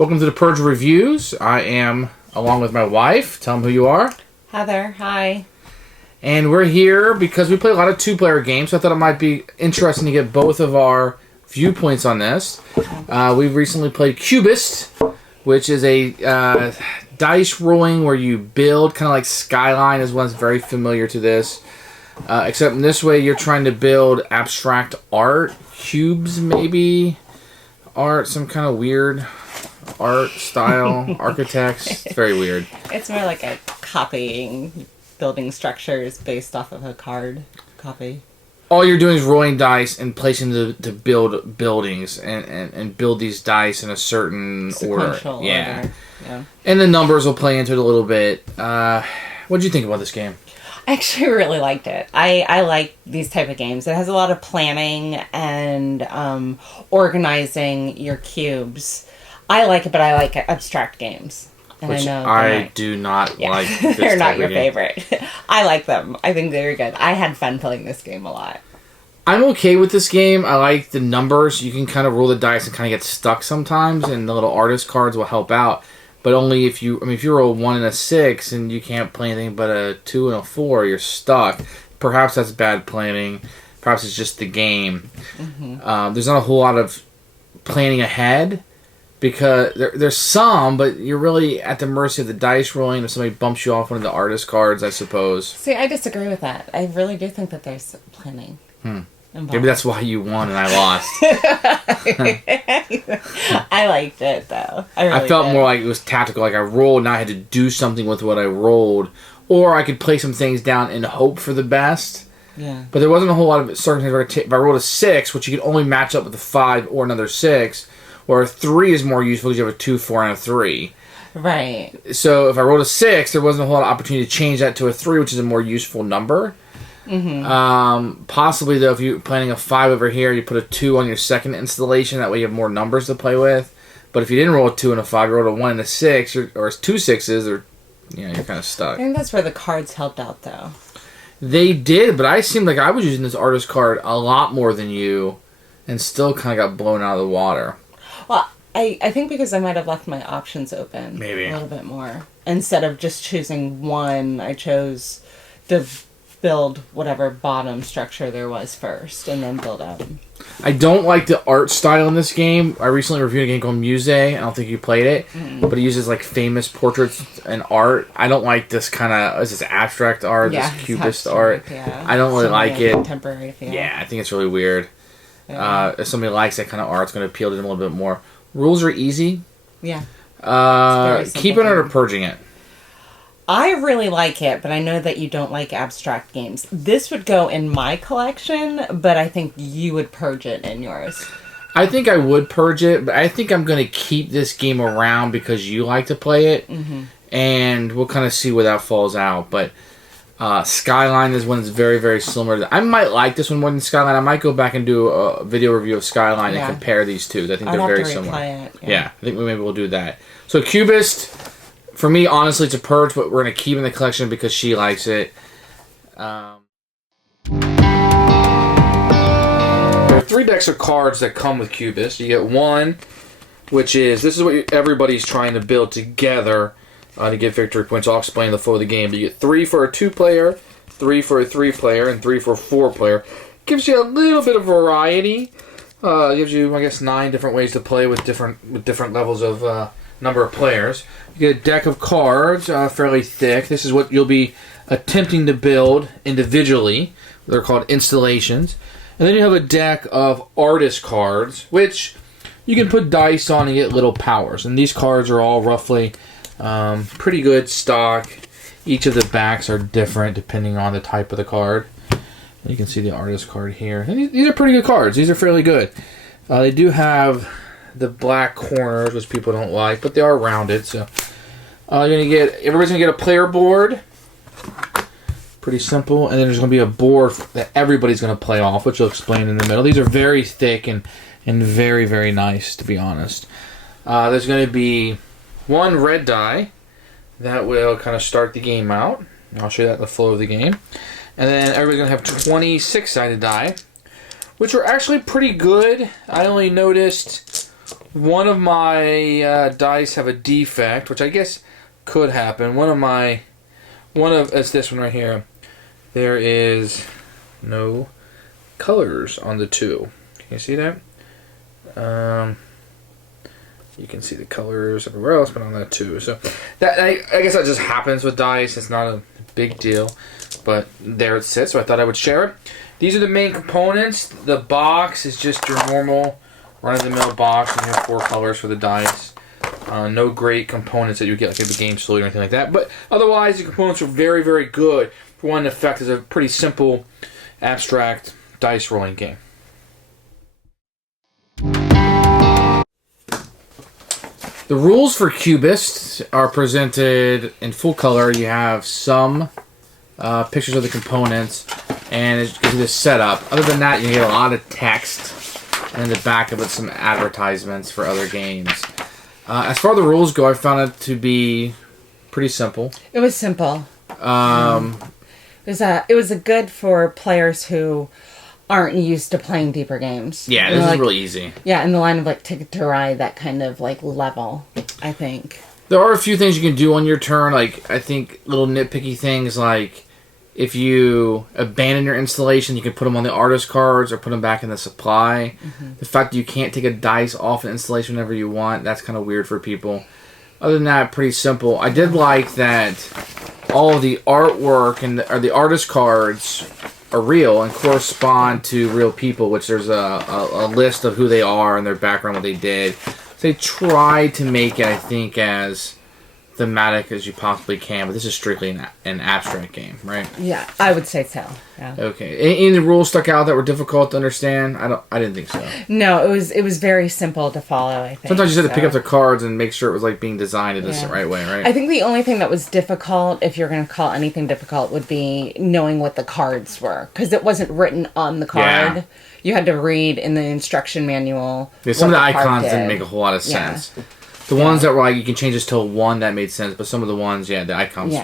Welcome to the Purge Reviews. I am along with my wife. Tell them who you are. Heather, hi. And we're here because we play a lot of two-player games, so I thought it might be interesting to get both of our viewpoints on this. We've recently played Cubist, which is a dice rolling where you build, kind of like Skyline is one that's very familiar to this. Except in this way, you're trying to build abstract art, cubes maybe, art, some kind of weird art style, architects. It's very weird. It's more like a copying building structures based off of a card copy. All you're doing is rolling dice and placing to build buildings and build these dice in a certain order. Yeah. And the numbers will play into it a little bit. What did you think about this game? I actually really liked it. I like these type of games. It has a lot of planning and organizing your cubes. I like it, but I like abstract games. And Which I do not like this they're not type your of game. favorite. I like them. I think they're good. I had fun playing this game a lot. I'm okay with this game. I like the numbers. You can kind of roll the dice and kind of get stuck sometimes, and the little artist cards will help out. But only if you roll a 1 and a 6 and you can't play anything but a 2 and a 4, you're stuck. Perhaps that's bad planning. Perhaps it's just the game. Mm-hmm. There's not a whole lot of planning ahead because there's some, but you're really at the mercy of the dice rolling if somebody bumps you off one of the artist cards, I suppose. See, I disagree with that. I really do think that there's planning. Maybe that's why you won and I lost. I liked it, though. I felt more like it was tactical. Like I rolled and I had to do something with what I rolled. Or I could play some things down and hope for the best. Yeah. But there wasn't a whole lot of circumstances. If I rolled a 6, which you could only match up with a 5 or another 6, or a 3 is more useful because you have a 2, 4, and a 3. Right. So if I rolled a 6, there wasn't a whole lot of opportunity to change that to a 3, which is a more useful number. Mm-hmm. Possibly, though, if you're planning a 5 over here, you put a 2 on your second installation. That way you have more numbers to play with. But if you didn't roll a 2 and a 5, you rolled a 1 and a 6, or 2 6s, or you're kind of stuck. I think that's where the cards helped out, though. They did, but I seemed like I was using this artist card a lot more than you, and still kind of got blown out of the water. Well, I think because I might have left my options open. Maybe. A little bit more. Instead of just choosing one, I chose to build whatever bottom structure there was first, and then build up. I don't like the art style in this game. I recently reviewed a game called Muse. I don't think you played it, but it uses like famous portraits and art. I don't like this kind of this abstract art, this Cubist art. Yeah. I don't really like it. Contemporary feel. Yeah, I think it's really weird. Yeah. If somebody likes that kind of art, it's going to appeal to them a little bit more. Rules are easy. Yeah. Keep it or purging it. I really like it, but I know that you don't like abstract games. This would go in my collection, but I think you would purge it in yours. I think I would purge it, but I think I'm going to keep this game around because you like to play it, and we'll kind of see where that falls out. But Skyline is one that's very, very similar. I might like this one more than Skyline. I might go back and do a video review of Skyline and compare these two. I think they're very similar. I think maybe we'll do that. So Cubist... For me, honestly, it's a purge, but we're going to keep in the collection because she likes it. There are 3 decks of cards that come with Cubist. You get one, which is, this is what everybody's trying to build together to get victory points. I'll explain the flow of the game. But you get 3 for a 2-player, 3 for a 3-player, and 3 for a 4-player. Gives you a little bit of variety. Gives you, I guess, 9 different ways to play with different levels of... number of players. You get a deck of cards, fairly thick. This is what you'll be attempting to build individually. They're called installations. And then you have a deck of artist cards, which you can put dice on and get little powers. And these cards are all roughly pretty good stock. Each of the backs are different depending on the type of the card. You can see the artist card here. And these are pretty good cards. These are fairly good. They do have the black corners, which people don't like, but they are rounded. So everybody's gonna get a player board. Pretty simple, and then there's gonna be a board that everybody's gonna play off, which I'll explain in the middle. These are very thick and very, very nice, to be honest. There's gonna be 1 red die that will kind of start the game out. I'll show you that in the flow of the game, and then everybody's gonna have 26-sided die, which are actually pretty good. I only noticed one of my dice have a defect, which I guess could happen. It's this one right here. There is no colors on the 2. Can you see that? You can see the colors everywhere else, but on that 2. So that I guess that just happens with dice. It's not a big deal, but there it sits. So I thought I would share it. These are the main components. The box is just your normal run-of-the-mill box, and you have 4 colors for the dice. No great components that you get like at the game store or anything like that. But otherwise, the components are very, very good. For one, Effect is a pretty simple, abstract dice rolling game. The rules for Cubist are presented in full color. You have some pictures of the components, and it gives you the setup. Other than that, you get a lot of text, and in the back of it, some advertisements for other games. As far as the rules go, I found it to be pretty simple. It was simple. It was a good for players who aren't used to playing deeper games. Yeah, this is really easy. Yeah, in the line of like Ticket to Ride, that kind of like level, I think. There are a few things you can do on your turn, like I think little nitpicky things like if you abandon your installation, you can put them on the artist cards or put them back in the supply. Mm-hmm. The fact that you can't take a dice off an installation whenever you want, that's kind of weird for people. Other than that, pretty simple. I did like that all of the artwork or the artist cards are real and correspond to real people, which there's a list of who they are and their background, what they did. So they try to make it, I think, as thematic as you possibly can, but this is strictly an abstract game, right? Yeah, I would say so. Yeah. Okay. Any rules stuck out that were difficult to understand? I didn't think so. No, it was very simple to follow, I think. Sometimes you just had to pick up the cards and make sure it was like being designed in the right way, right? I think the only thing that was difficult, if you're going to call anything difficult, would be knowing what the cards were, because it wasn't written on the card. Yeah. You had to read in the instruction manual. Yeah, some of the icons didn't make a whole lot of sense. Yeah. The ones that were like, you can change this to a 1, that made sense. But some of the ones, the icons,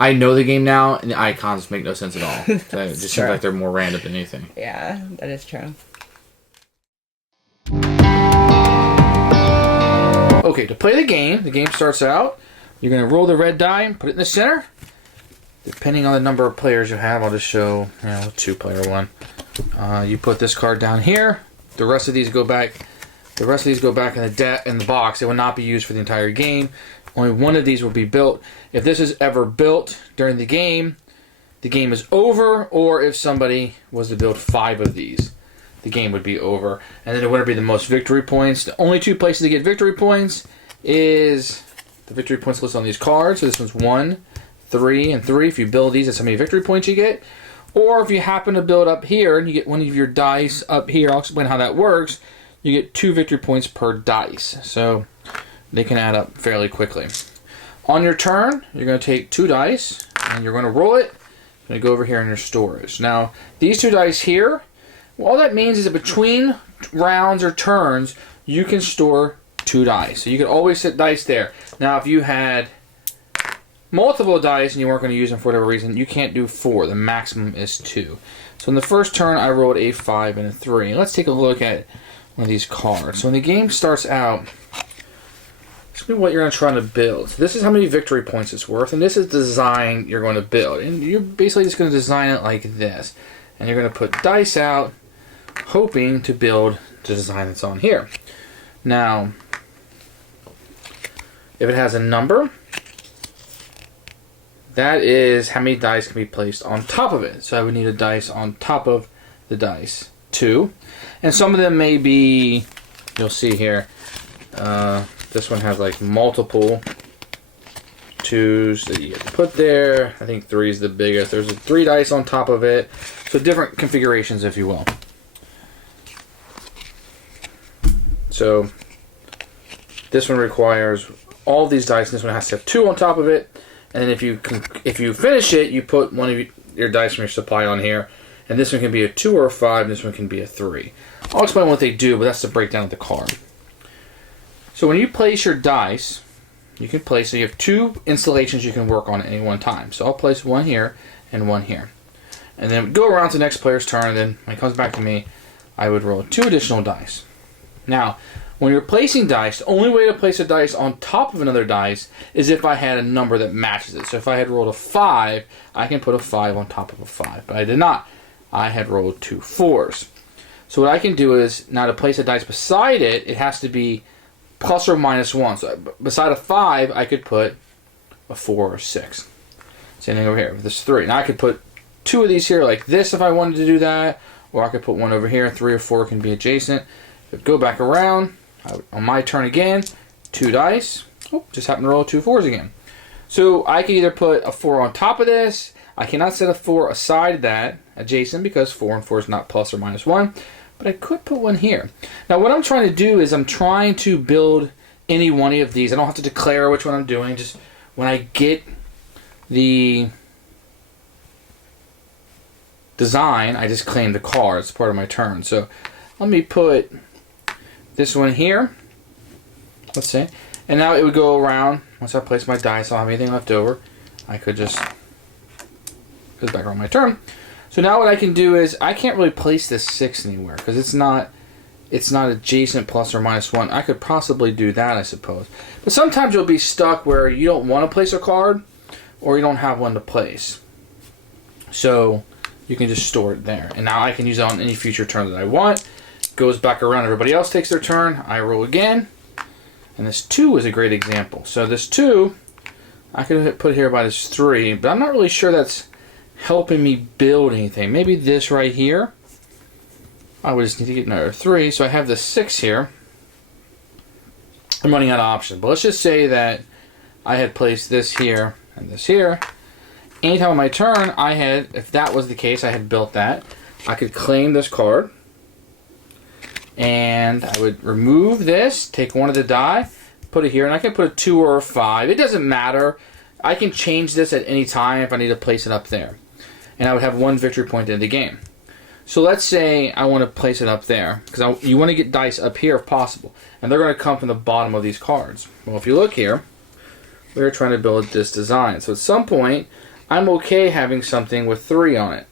I know the game now, and the icons make no sense at all. So it just seems like they're more random than anything. Yeah, that is true. Okay, to play the game starts out, you're going to roll the red die and put it in the center. Depending on the number of players you have, I'll just show, 2-player one. You put this card down here. The rest of these go back. The rest of these go back in the box. They will not be used for the entire game. Only one of these will be built. If this is ever built during the game is over. Or if somebody was to build 5 of these, the game would be over. And then it would be the most victory points. The only 2 places to get victory points is the victory points listed on these cards. So this one's 1, 3, and 3. If you build these, that's how many victory points you get. Or if you happen to build up here and you get one of your dice up here, I'll explain how that works. You get 2 victory points per dice, so they can add up fairly quickly. On your turn, you're going to take 2 dice, and you're going to roll it. You're going to go over here in your storage. Now, these 2 dice here, all that means is that between rounds or turns, you can store 2 dice. So you can always set dice there. Now, if you had multiple dice and you weren't going to use them for whatever reason, you can't do 4. The maximum is 2. So in the first turn, I rolled a 5 and a 3. Let's take a look at one of these cards. So when the game starts out, this is what you're going to try to build. So this is how many victory points it's worth, and this is the design you're going to build. And you're basically just going to design it like this. And you're going to put dice out, hoping to build the design that's on here. Now, if it has a number, that is how many dice can be placed on top of it. So I would need a dice on top of the dice. 2. And some of them may be, you'll see here, this one has like multiple 2s that you get to put there. I think 3 is the biggest. There's 3 dice on top of it. So different configurations, if you will. So this one requires all of these dice. This one has to have 2 on top of it. And then if you finish it, you put one of your dice from your supply on here. And this one can be a 2 or a 5, and this one can be a 3. I'll explain what they do, but that's the breakdown of the card. So when you place your dice, you can place, so you have 2 installations you can work on at any one time. So I'll place 1 here and 1 here. And then go around to the next player's turn, and then when it comes back to me, I would roll 2 additional dice. Now, When you're placing dice, the only way to place a dice on top of another dice is if I had a number that matches it. So if I had rolled a 5, I can put a 5 on top of a 5. But I did not. I had rolled 2 4s. So what I can do is, now to place a dice beside it, it has to be plus or minus 1. So beside a 5, I could put a 4 or 6. Same thing over here with this 3. Now I could put 2 of these here like this if I wanted to do that. Or I could put 1 over here. 3 or 4 can be adjacent. But go back around. On my turn again, 2 dice. Oh, just happened to roll 2 4s again. So I can either put a 4 on top of this. I cannot set a 4 aside that, adjacent, because 4 and 4 is not plus or minus 1. But I could put 1 here. Now what I'm trying to do is I'm trying to build any one of these. I don't have to declare which one I'm doing. Just when I get the design, I just claim the card. It's part of my turn. So let me put this one here, let's see, and now it would go around. Once I place my dice, I don't have anything left over. I could just go back around my turn. So now what I can do is, I can't really place this 6 anywhere because it's not adjacent plus or minus 1. I could possibly do that, I suppose. But sometimes you'll be stuck where you don't want to place a card or you don't have one to place. So you can just store it there. And now I can use it on any future turn that I want. Goes back around, everybody else takes their turn, I roll again, and this 2 is a great example. So this 2, I could put here by this 3, but I'm not really sure that's helping me build anything. Maybe this right here, I would just need to get another 3, so I have the 6 here. I'm running out of options, but let's just say that I had placed this here and this here. Anytime on my turn, I had, if that was the case, I had built that, I could claim this card. And I would remove this, take one of the die, put it here, and I can put a 2 or a 5. It doesn't matter. I can change this at any time if I need to place it up there. And I would have 1 victory point in the game. So let's say I want to place it up there, because you want to get dice up here if possible. And they're going to come from the bottom of these cards. Well, if you look here, we're trying to build this design. So at some point, I'm okay having something with 3 on it.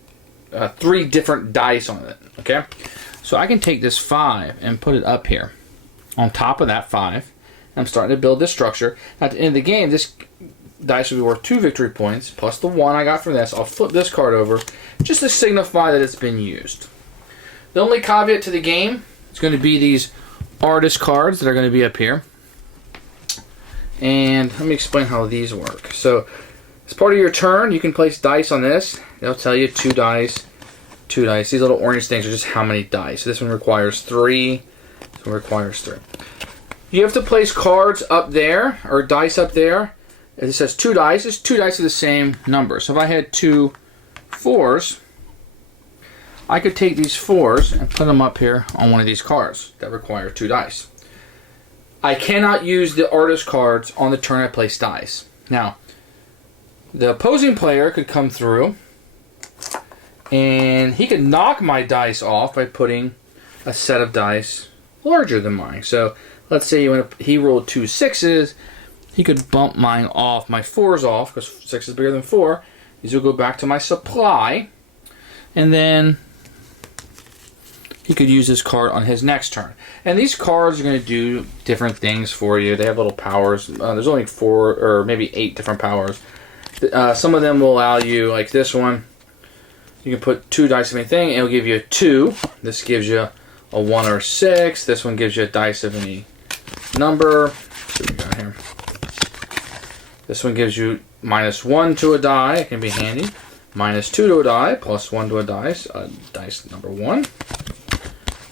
3 different dice on it, okay? So I can take this 5 and put it up here on top of that 5. I'm starting to build this structure. At the end of the game, this dice will be worth 2 victory points plus the 1 I got from this. I'll flip this card over just to signify that it's been used. The only caveat to the game is going to be these artist cards that are going to be up here. And let me explain how these work. So as part of your turn, you can place dice on this. It'll tell you 2 dice. 2 dice. These little orange things are just how many dice. So this one requires 3. This one requires 3. You have to place cards up there, or dice up there. It says 2 dice. It's 2 dice of the same number. So if I had 2 4s, I could take these 4s and put them up here on one of these cards that require 2 dice. I cannot use the artist cards on the turn I place dice. Now, the opposing player could come through and he could knock my dice off by putting a set of dice larger than mine. So let's say he rolled 2 6s. He could bump mine off, my 4s off, because 6 is bigger than 4. These will go back to my supply. And then he could use this card on his next turn. And these cards are going to do different things for you. They have little powers. There's only 4 or maybe 8 different powers. Some of them will allow you, like this one, you can put 2 dice of anything, and it'll give you a 2. This gives you a 1 or 6. This one gives you a dice of any number. Let's see what we got here. This one gives you -1 to a die. It can be handy. -2 to a die, +1 to a dice number 1.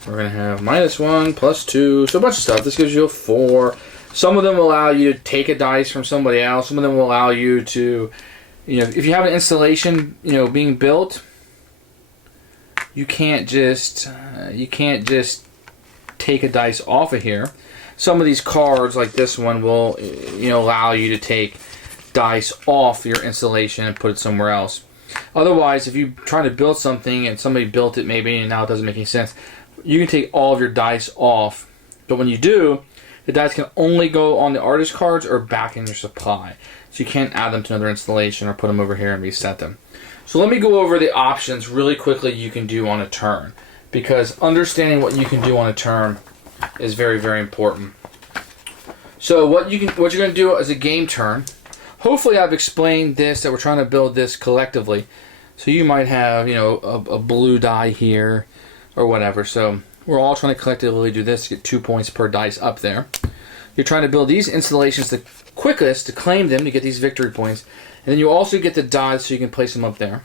We're going to have -1, +2, so a bunch of stuff. This gives you a 4. Some of them will allow you to take a dice from somebody else. Some of them will allow you to, if you have an installation, being built, you can't just take a dice off of here. Some of these cards, like this one, will allow you to take dice off your installation and put it somewhere else. Otherwise, if you try to build something and somebody built it maybe and now it doesn't make any sense, you can take all of your dice off. But when you do, the dice can only go on the artist cards or back in your supply. So you can't add them to another installation or put them over here and reset them. So let me go over the options really quickly you can do on a turn. Because understanding what you can do on a turn is very, very important. So what you're going to do as a game turn, hopefully I've explained this, that we're trying to build this collectively. So you might have, a blue die here or whatever. So we're all trying to collectively do this to get 2 points per dice up there. You're trying to build these installations the quickest to claim them to get these victory points. And then you also get the dies so you can place them up there.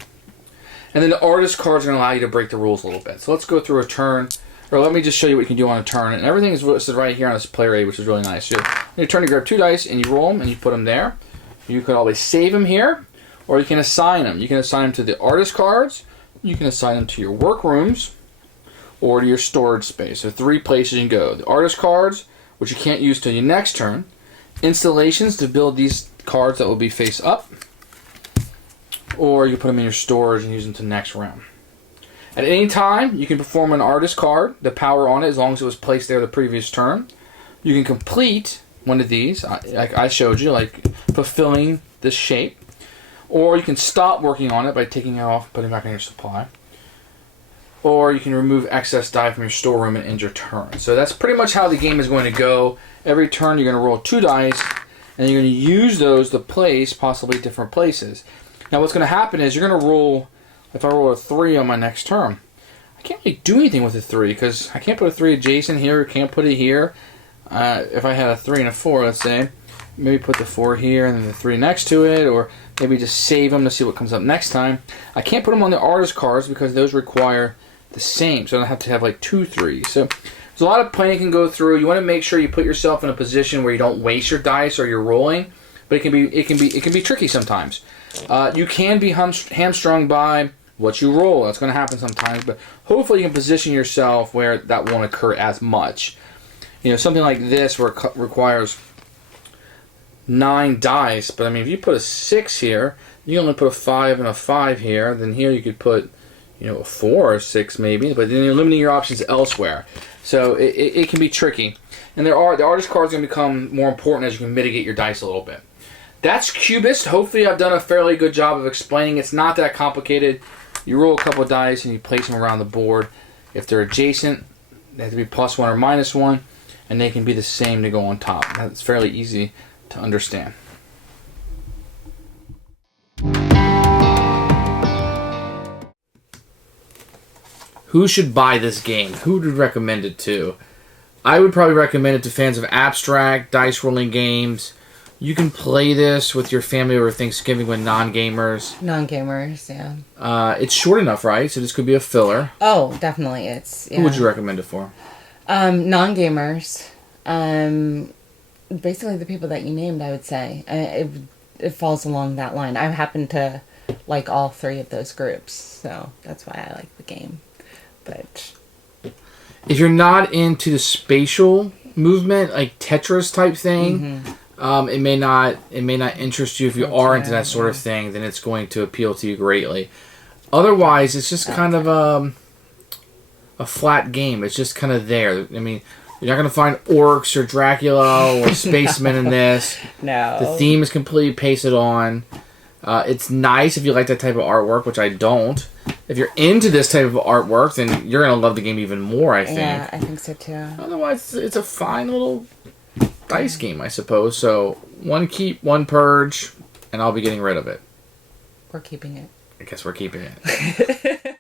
And then the artist cards are going to allow you to break the rules a little bit. So let's go through a turn. Or let me just show you what you can do on a turn. And everything is listed right here on this player aid, which is really nice. So you turn, you grab 2 dice and you roll them and you put them there. You can always save them here, or you can assign them. You can assign them to the artist cards, you can assign them to your workrooms, or to your storage space. So 3 places you can go. The artist cards, which you can't use till your next turn. Installations to build these cards that will be face up. Or you put them in your storage and use them to the next round. At any time, you can perform an artist card, the power on it, as long as it was placed there the previous turn. You can complete one of these, like I showed you, like fulfilling this shape. Or you can stop working on it by taking it off, putting it back in your supply. Or you can remove excess die from your storeroom and end your turn. So that's pretty much how the game is going to go. Every turn you're going to roll 2 dice, and you're going to use those to place possibly different places. Now what's going to happen is you're going to roll, if I roll a 3 on my next turn, I can't really do anything with a 3 because I can't put a 3 adjacent here, can't put it here. If I had a 3 and a 4, let's say, maybe put the 4 here and then the 3 next to it, or maybe just save them to see what comes up next time. I can't put them on the artist cards because those require the same, so I don't have to have like 2 3s. So there's a lot of planning you can go through. You want to make sure you put yourself in a position where you don't waste your dice or you're rolling, but it can be tricky sometimes. You can be hamstrung by what you roll. That's going to happen sometimes, but hopefully you can position yourself where that won't occur as much. Something like this where it requires 9 dice, but I mean, if you put a 6 here, you only put a 5 and a 5 here, then here you could put, a 4 or 6 maybe, but then you're limiting your options elsewhere. So it can be tricky. And the artist cards are going to become more important as you can mitigate your dice a little bit. That's Cubist. Hopefully I've done a fairly good job of explaining. It's not that complicated. You roll a couple of dice and you place them around the board. If they're adjacent, they have to be +1 or -1, and they can be the same to go on top. That's fairly easy to understand. Who should buy this game? Who would you recommend it to? I would probably recommend it to fans of abstract, dice rolling games. You can play this with your family over Thanksgiving with non-gamers. Non-gamers, yeah. It's short enough, right? So this could be a filler. Oh, definitely. Yeah. Who would you recommend it for? Non-gamers. Basically the people that you named, I would say. It falls along that line. I happen to like all 3 of those groups, so that's why I like the game. But if you're not into the spatial movement, like Tetris type thing, it may not interest you. If you are into that sort of thing, then it's going to appeal to you greatly. Otherwise, it's just kind of a flat game. It's just kind of there. I mean, you're not going to find orcs or Dracula or spacemen in this. No. The theme is completely pasted on. It's nice if you like that type of artwork, which I don't. If you're into this type of artwork, then you're going to love the game even more, I think. Yeah, I think so too. Otherwise, it's a fine little dice game, I suppose. So, 1 keep, 1 purge, and I'll be getting rid of it. We're keeping it. I guess we're keeping it.